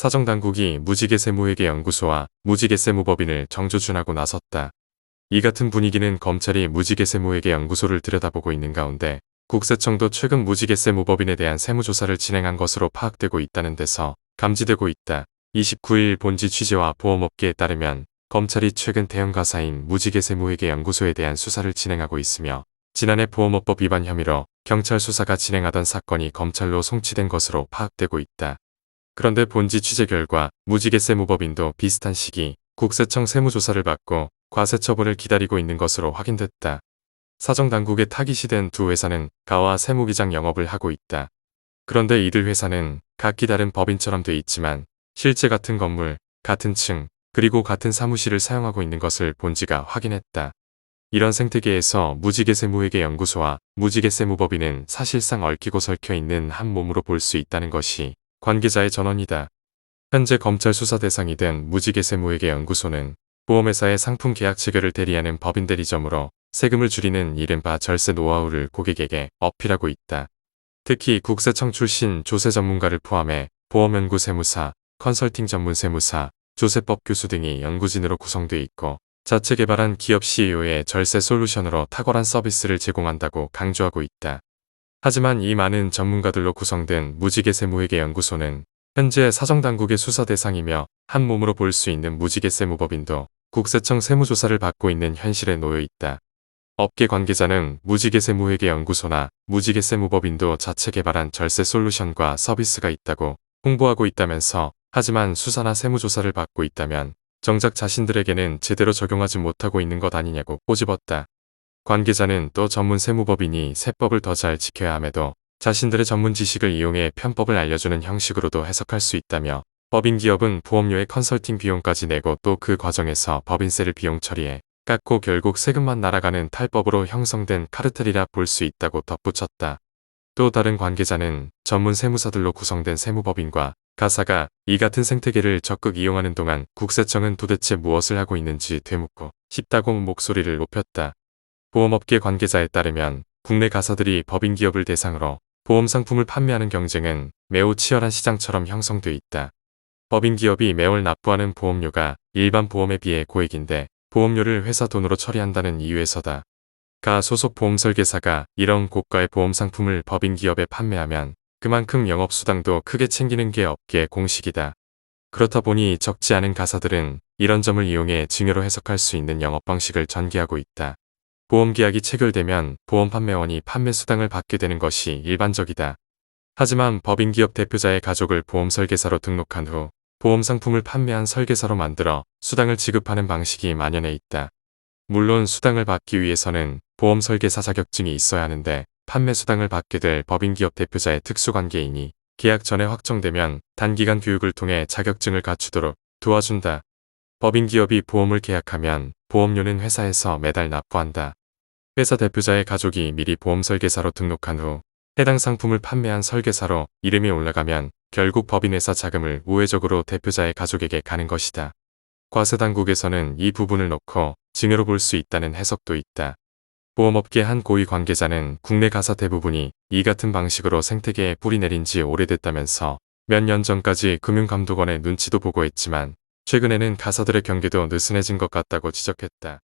사정당국이 무지개세무회계연구소와 무지개세무법인을 정조준하고 나섰다. 이 같은 분위기는 검찰이 무지개세무회계연구소를 들여다보고 있는 가운데 국세청도 최근 무지개세무법인에 대한 세무조사를 진행한 것으로 파악되고 있다는 데서 감지되고 있다. 29일 본지 취재와 보험업계에 따르면 검찰이 최근 대형가사인 무지개세무회계연구소에 대한 수사를 진행하고 있으며 지난해 보험업법 위반 혐의로 경찰 수사가 진행하던 사건이 검찰로 송치된 것으로 파악되고 있다. 그런데 본지 취재 결과 무지개세무법인도 비슷한 시기 국세청 세무조사를 받고 과세처분을 기다리고 있는 것으로 확인됐다. 사정당국에 타깃이 된 두 회사는 가와 세무기장 영업을 하고 있다. 그런데 이들 회사는 각기 다른 법인처럼 돼 있지만 실제 같은 건물, 같은 층, 그리고 같은 사무실을 사용하고 있는 것을 본지가 확인했다. 이런 생태계에서 무지개세무회계연구소와 무지개세무법인은 사실상 얽히고 설켜 있는 한 몸으로 볼 수 있다는 것이 관계자의 전언이다. 현재 검찰 수사 대상이 된 무지개세무회계연구소는 보험회사의 상품 계약 체결을 대리하는 법인 대리점으로 세금을 줄이는 이른바 절세 노하우를 고객에게 어필하고 있다. 특히 국세청 출신 조세 전문가를 포함해 보험연구세무사, 컨설팅 전문세무사, 조세법 교수 등이 연구진으로 구성돼 있고 자체 개발한 기업 CEO의 절세 솔루션으로 탁월한 서비스를 제공한다고 강조하고 있다. 하지만 이 많은 전문가들로 구성된 무지개세무회계연구소는 현재 사정당국의 수사 대상이며 한 몸으로 볼 수 있는 무지개세무법인도 국세청 세무조사를 받고 있는 현실에 놓여 있다. 업계 관계자는 무지개세무회계연구소나 무지개세무법인도 자체 개발한 절세 솔루션과 서비스가 있다고 홍보하고 있다면서 하지만 수사나 세무조사를 받고 있다면 정작 자신들에게는 제대로 적용하지 못하고 있는 것 아니냐고 꼬집었다. 관계자는 또 전문 세무법인이 세법을 더 잘 지켜야 함에도 자신들의 전문 지식을 이용해 편법을 알려주는 형식으로도 해석할 수 있다며 법인 기업은 보험료의 컨설팅 비용까지 내고 또 그 과정에서 법인세를 비용 처리해 깎고 결국 세금만 날아가는 탈법으로 형성된 카르텔이라 볼 수 있다고 덧붙였다. 또 다른 관계자는 전문 세무사들로 구성된 세무법인과 가사가 이 같은 생태계를 적극 이용하는 동안 국세청은 도대체 무엇을 하고 있는지 되묻고 싶다고 목소리를 높였다. 보험업계 관계자에 따르면 국내 가사들이 법인 기업을 대상으로 보험 상품을 판매하는 경쟁은 매우 치열한 시장처럼 형성돼 있다. 법인 기업이 매월 납부하는 보험료가 일반 보험에 비해 고액인데 보험료를 회사 돈으로 처리한다는 이유에서다. 가 소속 보험 설계사가 이런 고가의 보험 상품을 법인 기업에 판매하면 그만큼 영업수당도 크게 챙기는 게 업계의 공식이다. 그렇다 보니 적지 않은 가사들은 이런 점을 이용해 증여로 해석할 수 있는 영업 방식을 전개하고 있다. 보험계약이 체결되면 보험 판매원이 판매 수당을 받게 되는 것이 일반적이다. 하지만 법인 기업 대표자의 가족을 보험 설계사로 등록한 후 보험 상품을 판매한 설계사로 만들어 수당을 지급하는 방식이 만연해 있다. 물론 수당을 받기 위해서는 보험 설계사 자격증이 있어야 하는데 판매 수당을 받게 될 법인 기업 대표자의 특수관계이니 계약 전에 확정되면 단기간 교육을 통해 자격증을 갖추도록 도와준다. 법인 기업이 보험을 계약하면 보험료는 회사에서 매달 납부한다. 회사 대표자의 가족이 미리 보험 설계사로 등록한 후 해당 상품을 판매한 설계사로 이름이 올라가면 결국 법인회사 자금을 우회적으로 대표자의 가족에게 가는 것이다. 과세당국에서는 이 부분을 놓고 증여로 볼 수 있다는 해석도 있다. 보험업계 한 고위 관계자는 국내 가사 대부분이 이 같은 방식으로 생태계에 뿌리 내린 지 오래됐다면서 몇 년 전까지 금융감독원의 눈치도 보고 했지만 최근에는 가사들의 경계도 느슨해진 것 같다고 지적했다.